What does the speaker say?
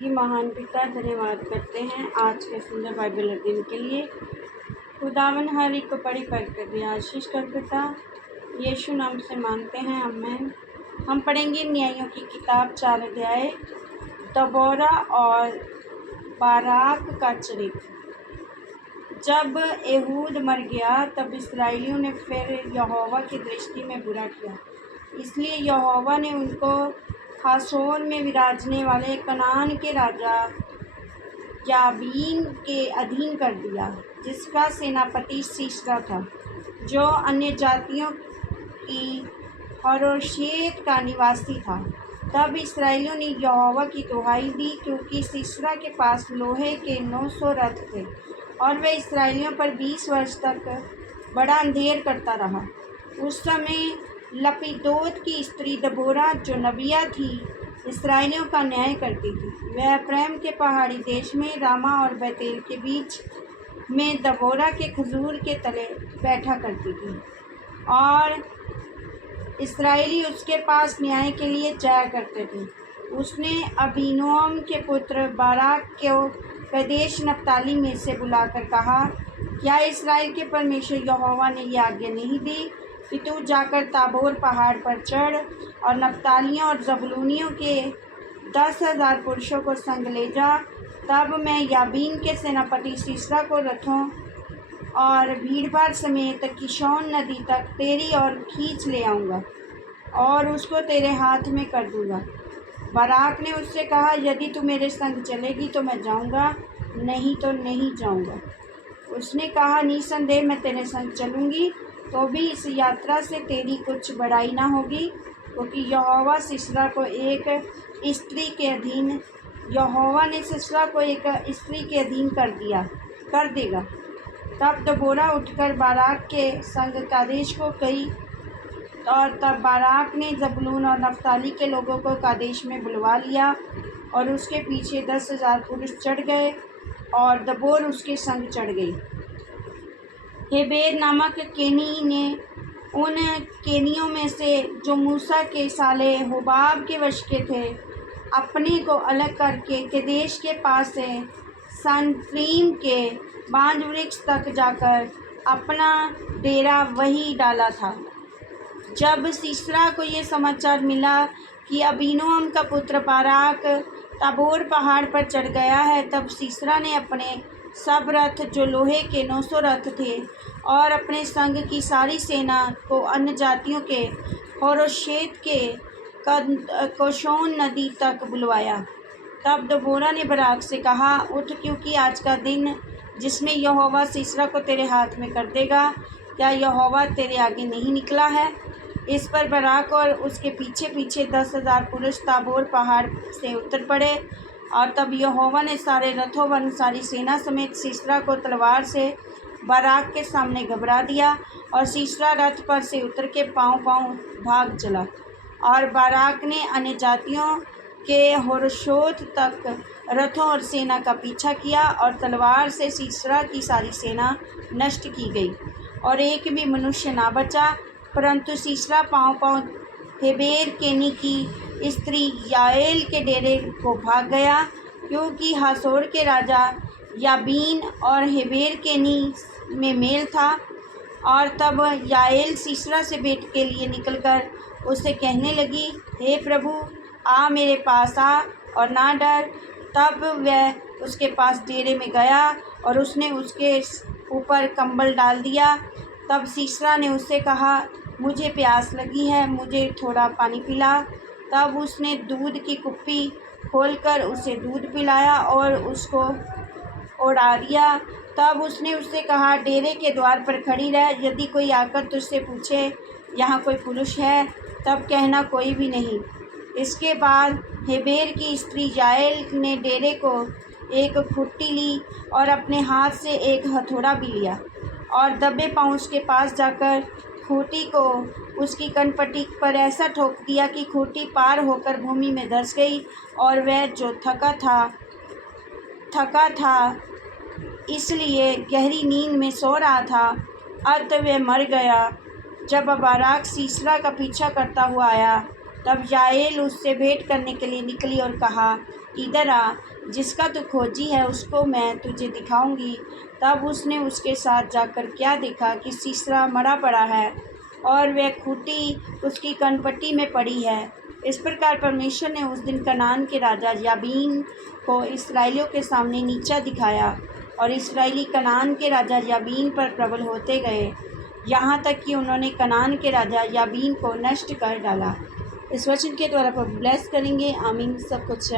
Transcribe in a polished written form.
की महान पिता धन्यवाद करते हैं आज के सुंदर बाइबल अध्ययन के लिए। खुदावन हर एक को बड़ी बरकत दे, आशीष कर पिता यीशु नाम से मांगते हैं, आमीन। हम पढ़ेंगे न्यायों की किताब 4 अध्याय दबोरा और बाराक का चरित्र। जब एहूद मर गया तब इस्राएलियों ने फिर यहोवा की दृष्टि में बुरा किया, इसलिए यहोवा ने उनको हासोर में विराजने वाले कनान के राजा याबीन के अधीन कर दिया, जिसका सेनापति सीसरा था, जो अन्य जातियों की हरोशेत का निवासी था। तब इस्राएलियों ने यहोवा की दुहाई दी, क्योंकि सीसरा के पास लोहे के 900 रथ थे और वह इस्राएलियों पर 20 वर्ष तक बड़ा अंधेर करता रहा। उस समय लपीदोत की स्त्री दबोरा, जो नबिया थी, इस्राएलियों का न्याय करती थी। वह एप्रैम के पहाड़ी देश में रामा और बैतेल के बीच में दबोरा के खजूर के तले बैठा करती थी, और इस्राएली उसके पास न्याय के लिए जाया करते थे। उसने अबीनोअम के पुत्र बाराक को कदेश नप्ताली में से बुलाकर कहा, क्या इस्राएल के परमेश्वर यहोवा ने यह आज्ञा नहीं दी कि तू जाकर ताबोर पहाड़ पर चढ़ और नप्तालियों और जबूलूनियों के 10,000 पुरुषों को संग ले जा। तब मैं याबीन के सेनापति सीसरा को रथों और भीड़भाड़ समेत किशोन नदी तक तेरी ओर खींच ले आऊँगा और उसको तेरे हाथ में कर दूँगा। बाराक ने उससे कहा, यदि तू मेरे संग चलेगी तो मैं जाऊँगा, नहीं तो नहीं जाऊँगा। उसने कहा, निसंदेह मैं तेरे संग चलूँगी, तो भी इस यात्रा से तेरी कुछ बड़ाई ना होगी, क्योंकि यहोवा ने सीसरा को एक स्त्री के अधीन कर देगा। तब दबोरा उठकर बाराक के संग कादेश को गई, और तब बाराक ने जबूलून और नप्ताली के लोगों को कादेश में बुलवा लिया, और उसके पीछे 10,000 पुरुष चढ़ गए और दबोर उसके संग चढ़ गई। हेबेर नामक केनी ने उन केनियों में से, जो मूसा के साले होबाब के वश के थे, अपने को अलग करके केदेश के पास से सनत्रीम के बांज वृक्ष तक जाकर अपना डेरा वहीं डाला था। जब सीसरा को ये समाचार मिला कि अबीनोअम का पुत्र बाराक ताबोर पहाड़ पर चढ़ गया है, तब सीसरा ने अपने सब रथ, जो लोहे के 900 रथ थे, और अपने संग की सारी सेना को अन्य जातियों के हरोशेत के कोशोन नदी तक बुलवाया। तब दबोरा ने बाराक से कहा, उठ, क्योंकि आज का दिन जिसमें यहोवा सीसरा को तेरे हाथ में कर देगा, क्या यहोवा तेरे आगे नहीं निकला है? इस पर बाराक और उसके पीछे पीछे 10,000 पुरुष ताबोर पहाड़ से उतर पड़े। और तब यहोवा ने सारे रथों व सारी सेना समेत सीसरा को तलवार से बाराक के सामने घबरा दिया, और सीसरा रथ पर से उतर के पाँव भाग चला। और बाराक ने अन्य जातियों के होर्शोत तक रथों और सेना का पीछा किया, और तलवार से सीसरा की सारी सेना नष्ट की गई, और एक भी मनुष्य ना बचा। परंतु सीसरा पाँव हेबेर केनी की स्त्री याएल के डेरे को भाग गया, क्योंकि हासोर के राजा याबीन और हेबेर केनी में मेल था। और तब याएल सीसरा से भेंट के लिए निकलकर उससे कहने लगी, हे प्रभु, आ मेरे पास आ और ना डर। तब वह उसके पास डेरे में गया और उसने उसके ऊपर कंबल डाल दिया। तब सीसरा ने उससे कहा, मुझे प्यास लगी है, मुझे थोड़ा पानी पिला। तब उसने दूध की कुप्पी खोलकर उसे दूध पिलाया और उसको ओढ़ा दिया। तब उसने उससे कहा, डेरे के द्वार पर खड़ी रह, यदि कोई आकर तुझसे पूछे, यहाँ कोई पुरुष है, तब कहना, कोई भी नहीं। इसके बाद हेबेर की स्त्री याएल ने डेरे को एक खुट्टी ली और अपने हाथ से एक हथौड़ा भी लिया, और दबे पाँव उसके पास जाकर खूंटी को उसकी कनपटी पर ऐसा ठोक दिया कि खूंटी पार होकर भूमि में धंस गई, और वह जो थका था इसलिए गहरी नींद में सो रहा था, अतः वह मर गया। जब बाराक सीसरा का पीछा करता हुआ आया, तब याएल उससे भेंट करने के लिए निकली और कहा, इधर आ, जिसका तू खोजी है उसको मैं तुझे दिखाऊंगी। तब उसने उसके साथ जाकर क्या देखा कि सीसरा मरा पड़ा है और वह खूंटी उसकी कनपट्टी में पड़ी है। इस प्रकार परमेश्वर ने उस दिन कनान के राजा याबीन को इसराइलियों के सामने नीचा दिखाया और इसराइली कनान के राजा याबीन पर प्रबल होते गए, यहाँ तक कि उन्होंने कनान के राजा याबीन को नष्ट कर डाला। इस वचन के द्वारा पर ब्लेस करेंगे। आमीन। सब कुछ